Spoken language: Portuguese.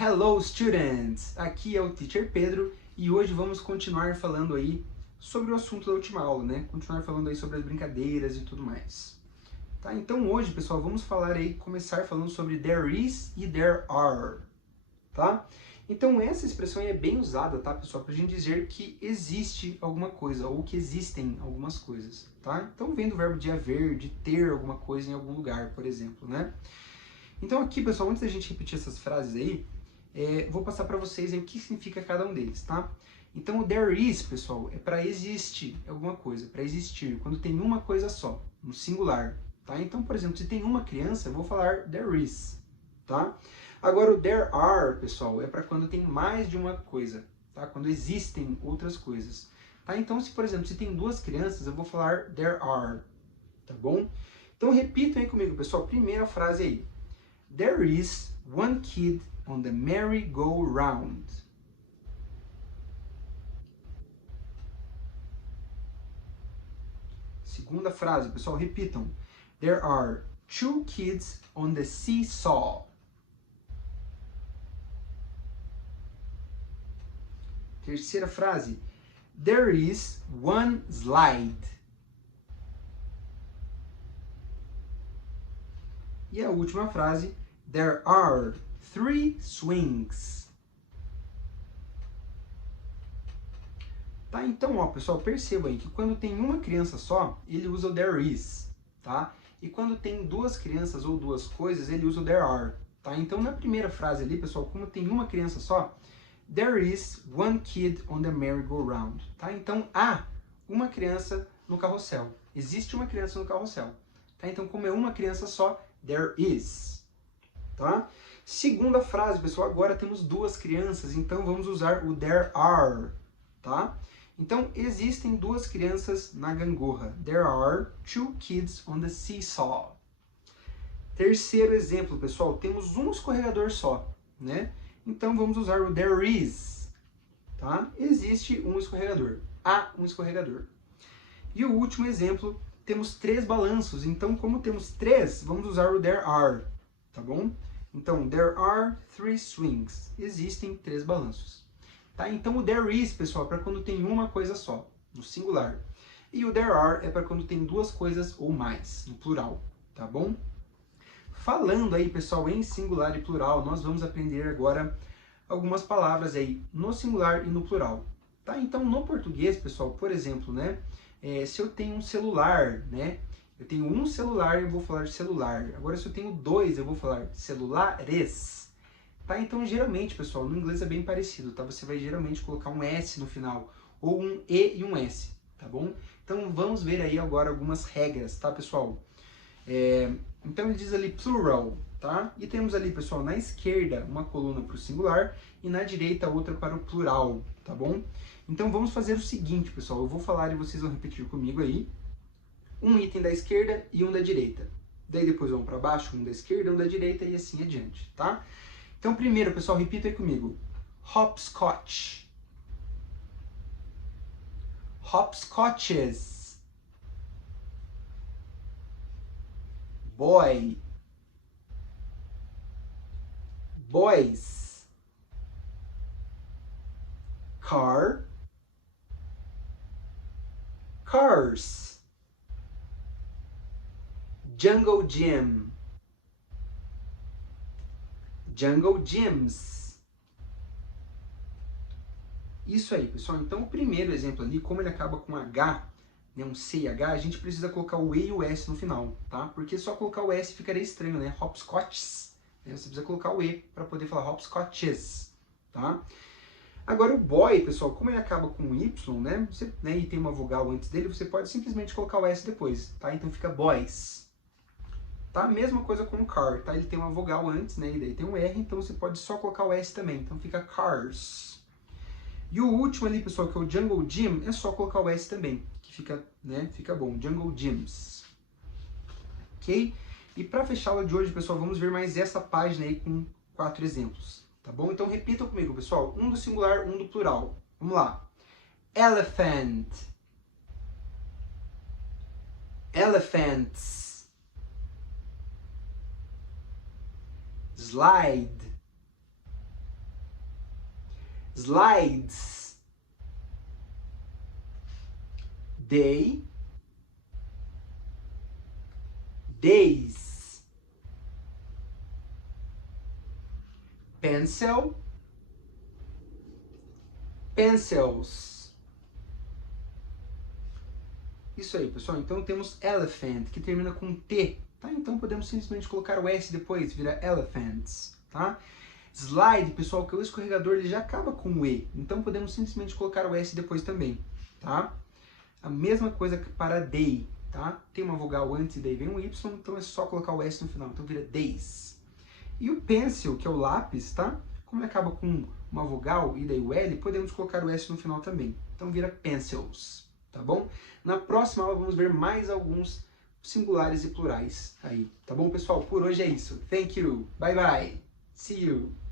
Hello students! Aqui é o Teacher Pedro e hoje vamos continuar falando aí sobre o assunto da última aula, né? Continuar falando aí sobre as brincadeiras e tudo mais. Tá? Então hoje, pessoal, vamos falar aí, começar falando sobre there is e there are, tá? Então essa expressão aí é bem usada, tá, pessoal? Pra gente dizer que existe alguma coisa ou que existem algumas coisas, tá? Então vem do verbo de haver, de ter alguma coisa em algum lugar, por exemplo, né? Então aqui, pessoal, antes da gente repetir essas frases aí, vou passar para vocês aí o que significa cada um deles, tá? Então o there is, pessoal, é para existir alguma coisa, para existir, quando tem uma coisa só, no singular, tá? Então, por exemplo, se tem uma criança, eu vou falar there is, tá? Agora o there are, pessoal, é para quando tem mais de uma coisa, tá? Quando existem outras coisas, tá? Então, se por exemplo, se tem duas crianças, eu vou falar there are, tá bom? Então repitam aí comigo, pessoal, primeira frase aí. There is one kid on the merry-go-round. Segunda frase, pessoal, repitam. There are two kids on the seesaw. Terceira frase. There is one slide. E a última frase. There are three swings. Tá? Então, ó, pessoal, perceba aí que quando tem uma criança só, ele usa o there is, tá? E quando tem duas crianças ou duas coisas, ele usa o there are, tá? Então, na primeira frase ali, pessoal, como tem uma criança só, there is one kid on the merry-go-round, tá? Então, há uma criança no carrossel. Existe uma criança no carrossel, tá? Então, como é uma criança só, there is, tá? Segunda frase, pessoal, agora temos duas crianças, então vamos usar o there are, tá? Então, existem duas crianças na gangorra. There are two kids on the seesaw. Terceiro exemplo, pessoal, temos um escorregador só, né? Então, vamos usar o there is, tá? Existe um escorregador. Há um escorregador. E o último exemplo, temos três balanços. Então, como temos três, vamos usar o there are, tá bom? Então, there are three swings. Existem três balanços. Tá? Então o there is, pessoal, é para quando tem uma coisa só, no singular. E o there are é para quando tem duas coisas ou mais, no plural, tá bom? Falando aí, pessoal, em singular e plural, nós vamos aprender agora algumas palavras aí no singular e no plural. Tá? Então no português, pessoal, por exemplo, né, se eu tenho um celular, né, eu tenho um celular, eu vou falar celular. Agora se eu tenho dois, eu vou falar celulares. Tá? Então, geralmente, pessoal, no inglês é bem parecido, tá? Você vai geralmente colocar um S no final, ou um E e um S, tá bom? Então, vamos ver aí agora algumas regras, tá, pessoal? Então, ele diz ali plural, tá? E temos ali, pessoal, na esquerda uma coluna para o singular e na direita outra para o plural, tá bom? Então, vamos fazer o seguinte, pessoal, eu vou falar e vocês vão repetir comigo aí. Um item da esquerda e um da direita. Daí depois vamos para baixo, um da esquerda, um da direita e assim adiante, tá? Então, primeiro, pessoal, repita aí comigo. Hopscotch. Hopscotches. Boy. Boys. Car. Cars. Jungle gym. Jungle gyms. Isso aí, pessoal. Então, o primeiro exemplo ali, como ele acaba com H, né, um C e H, a gente precisa colocar o E e o S no final, tá? Porque só colocar o S ficaria estranho, né? Hopscotches. Né? Você precisa colocar o E para poder falar hopscotches, tá? Agora, o boy, pessoal, como ele acaba com Y, né, e tem uma vogal antes dele, você pode simplesmente colocar o S depois, tá? Então, fica boys. Tá? Mesma coisa com o car, tá? Ele tem uma vogal antes, né? E daí tem um R, então você pode só colocar o S também. Então fica cars. E o último ali, pessoal, que é o jungle gym, é só colocar o S também, que fica, né? Fica bom. Jungle gyms. Ok? E para fechar a aula de hoje, pessoal, vamos ver mais essa página aí com 4 exemplos. Tá bom? Então repitam comigo, pessoal. Um do singular, um do plural. Vamos lá. Elephant. Elephants. Slide. Slides. Day. Days. Pencil. Pencils. Isso aí, pessoal. Então temos elephant, que termina com T, tá? Então podemos simplesmente colocar o S depois, vira elephants, tá? Slide, pessoal, que é o escorregador, ele já acaba com o E, então podemos simplesmente colocar o S depois também, tá? A mesma coisa que para day, tá? Tem uma vogal antes e daí vem um Y, então é só colocar o S no final, então vira days. E o pencil, que é o lápis, tá? Como ele acaba com uma vogal e daí o L, podemos colocar o S no final também, então vira pencils, tá bom? Na próxima aula vamos ver mais alguns singulares e plurais aí, tá bom, pessoal? Por hoje é isso. Thank you. Bye bye. See you.